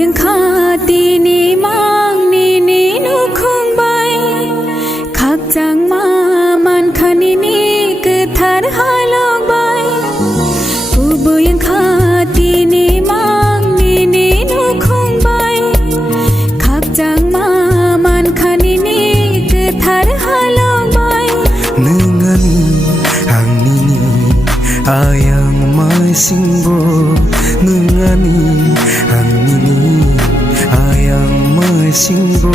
ยังขาตีนี่มังนี่นี่นุคงใบขักจังมามันคันนี่คือทาร์ฮาลองใบกูยังขาตีนี่มังนี่นี่นุคงใบขักจังมามันคันนี่คือทาร์ฮาลองใบNengani hang nini ayang mai singbo Nengani hang nini ayang mai singbo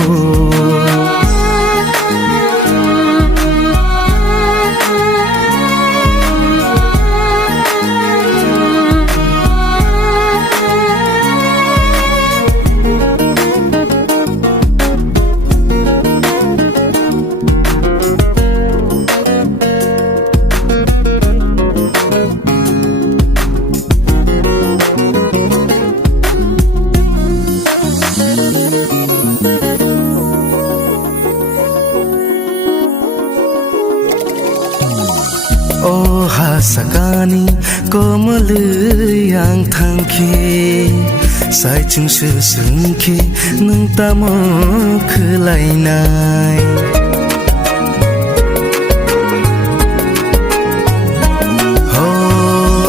Oh hasakani komal yang thangke sai chung se sungke nung tamo khlai nai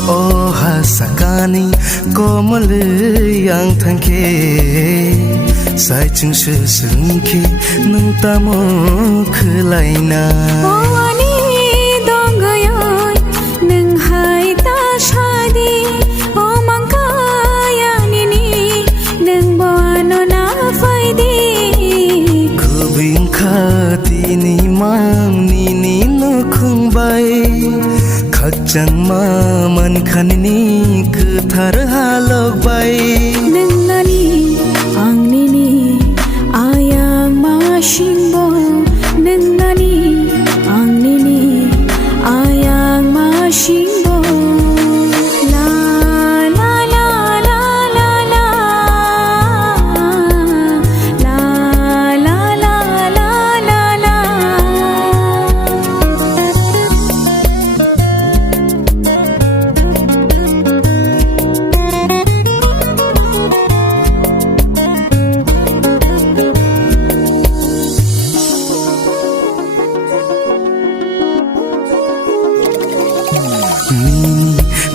Oh hasakani komal yang thangke sai chung se sungke nung tamo khlai nai Tini mang nini no khung bai khak chang ma man khan ni ku thar halok bai nengani ang nini ayang ma shimbo nengani ang nini ayang ma shimbo la la la la la la la la la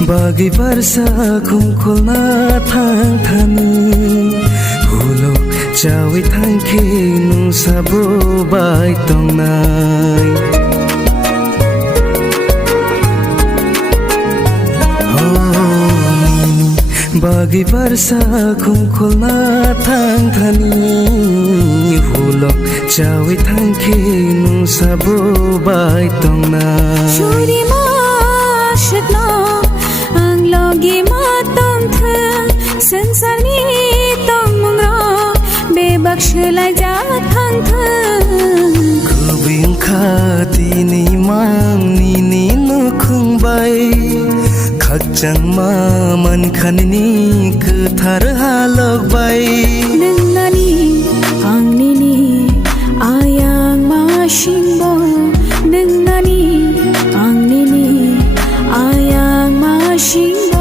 Bagi barsa kumkulna thang thani Hulo chawi thangke nung sabo bai tong nai Bagi barsa kumkulna thang thani Hulo chawi thangke nung sabo bai tong nai Shuri ma shitna Logi matam tha sansar ni tong mungro bebaksh lai ja thang tha Kubing khati ni mang ni ni no khung bai khak chang ma man khan ni ku thar halok bai nengani ang nini ayang ma shimbo nengani ang nini ayang ma shimbo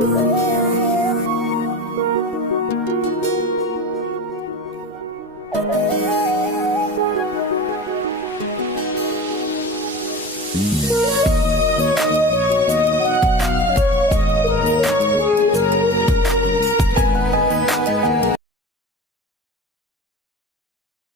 Yeah.